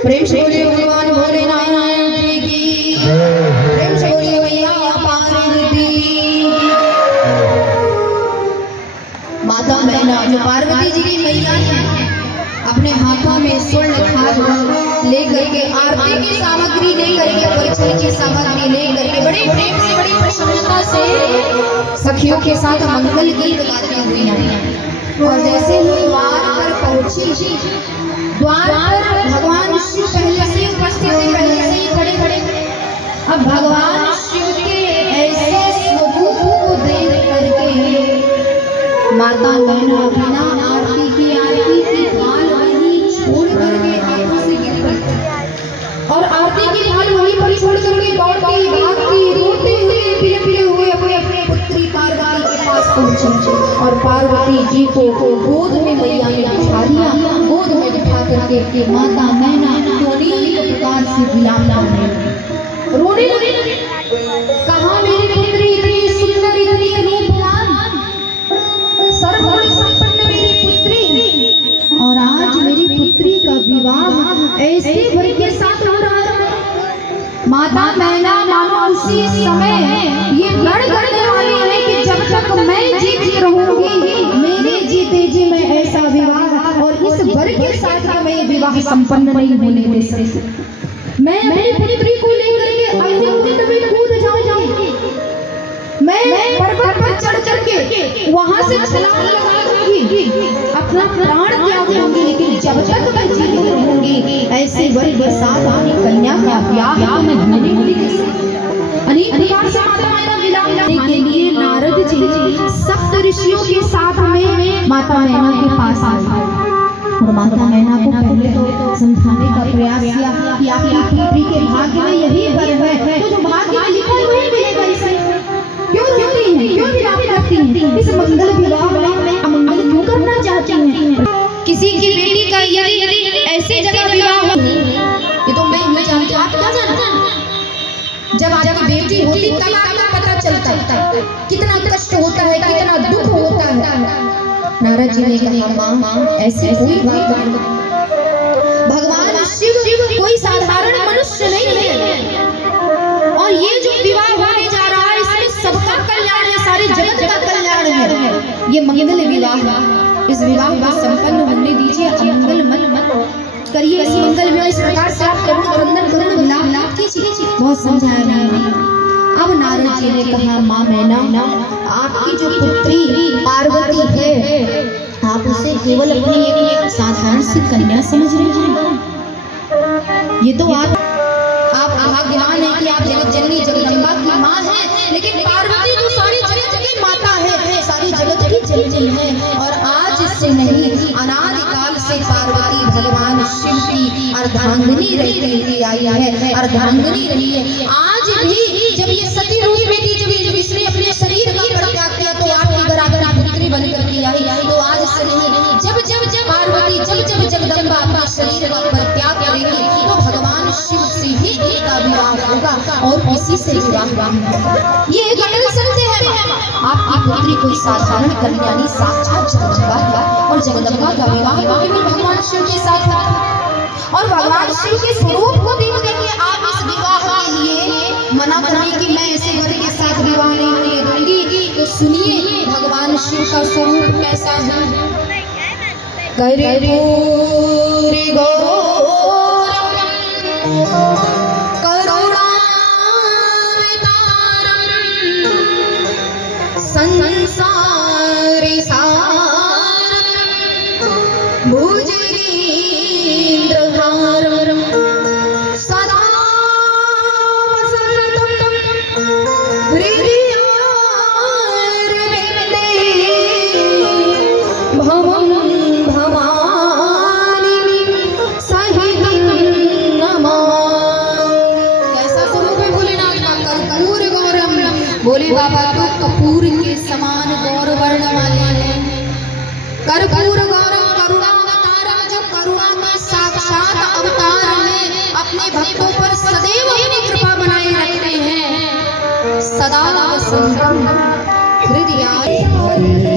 प्रेम से बोलिए भगवान भोलेनाथ की, प्रेम से बोलिए मैया पार्वती। माता मैना जो पार्वती जी की मैया है, अपने हाथों में स्वर्ण खाद लेकर के, आरती की सामग्री लेकर के, परिचय की सामग्री लेकर के, बड़े प्रेम से, बड़ी प्रसन्नता से सखियों के साथ मंगल गीत गाती हुई आई। और जैसे ही द्वार पर पहुंची, द्वार पर भगवान शिव पहले से उपस्थित थे, पहले से ही खड़े खड़े। अब भगवान शिव के ऐसे स्वरूप को देख करके माता मैना बिना आरती की थाल वहीं छोड़ करके हाथों से गिर पड़ी और आरती की थाल वहीं पर छोड़ करके दौड़ती भागती रोते हुए पीले पीले हुए अपने पुत्री पार्वती के पास पहुंची और पार्वती जी को गोद में मैया ने बिठा दिया। गोद में बिठा करके माता मैना अनेक प्रकार से विलाप रोने लगी। कहा मेरी पुत्री इतनी सुंदर, इतनी रूपवान, सर्वगुण संपन्न मेरी पुत्री, और आज मेरी पुत्री का विवाह ऐसे वर के साथ हो रहा है। माता मैना मानो उसी समय ये लड़ करने वाली है कि जब तक मैं जीवित रहूंगी, मेरे जीते जी मैं ऐसा विवाह और इस वर के साथ मैं विवाह संपन्न नहीं होने दे सकती। मैं अपनी पुत्री को लेकर के अंतिम दिन में कूद जाऊंगी, मैं पर्वत पर चढ़ करके वहां से छलांग लगा दूंगी, अपना प्राण त्याग दूंगी, लेकिन जब तक मैं जीवित रहूंगी ऐसे वर के साथ अपनी कन्या का ब्याह मैं होने नहीं दे सकती। अनेक प्रकार से माता मैना विलाप के लिए नारद जी सप्त ऋषियों के साथ में माता मैना के पास आए और माता मैना को पहले तो समझाने का प्रयास किया कि आपकी पुत्री के भाग्य में यही वर है, तो जो भाग्य में लिखा है वही मिलेगा। इसे क्यों रोती हैं, क्यों विलाप करती हैं? इस मंगल विवाह में अमंगल क्यों करना चाहती हैं? किसी की बेटी का यदि ऐसी जगह विवाह हो, ये तो मैं नहीं जानती, आप क्या जानते हैं? जब आपकी बेटी होती तब आपको पता चलता है कितना कष्ट होता है, कितना दुख होता है। नारद जी ने कहा मां ऐसी कोई बात नहीं, भगवान शिव कोई साधारण मनुष्य नहीं है, और ये जो विवाह होने जा रहा है इसमें सबका कल्याण है, सारे जगत का कल्याण है। ये मंगल विवाह है, इस विवाह को संपन्न होने दीजिए, अमंगल मत करिए। इस मंगल विवाह इस प्रकार से आप करुण क्रंदन करुण विलाप कीजिए। बहुत समझाया नहीं। अब नारद जी ने कहा मां मैना, आपकी जो पुत्री पार्वती है, आप उसे केवल अपनी एक साधारण सी कन्या समझ रहे हैं। ये तो आप भाग्यवान है कि आप जगत जननी जगदम्बा की मां हैं, लेकिन पार्वती तो सारी जगत की माता है, सारे जगत की जननी है और आज से नहीं अनादिकाल से पार्वती भगवान शिव की अर्धांगिनी रहती हुई आई है, अर्धांगिनी रही है। आज भी जब ये सती रूप में थी, जब इसने अपने शरीर का परित्याग किया तो आपकी गरागरा पुत्री बन करके आई। तो आज से नहीं, जब जब पार्वती जब जगदम्बा अपना शरीर का परित्याग करेगी तो भगवान शिव से ही इनका विवाह होगा और किसी से विवाह नहीं होगा। ये एक अटल सत्य है। आपकी पुत्री कोई साधारण कन्या नहीं, साक्षात जगदम्बा है और जगदम्बा का विवाह केवल भगवान शिव के साथ है। और भगवान शिव के स्वरूप को देख करके आप इस विवाह के लिए मना करें कि मैं ऐसे वर के साथ विवाह नहीं होने दूंगी, तो सुनिए भगवान शिव का स्वरूप कैसा है। कर्पूरी गौरम करुणावतारम संसारी सारम भुजगेन्द्रहारम सदा वसंतम हृदयारविंदे भवं भवानी सहितं नमामि। कैसा स्वरूप है भोलेनाथ का? कर्पूर गौरम। बोले बाबा तो कपूर के समान गौर वर्ण वाले हैं। कर्पूर गौरम करुणावतारम, जो करुणा का साक्षात अवतार है, अपने भक्तों पर सदैव अपनी कृपा बनाए रखते हैं। सदा वसंतम हृदयारविंदे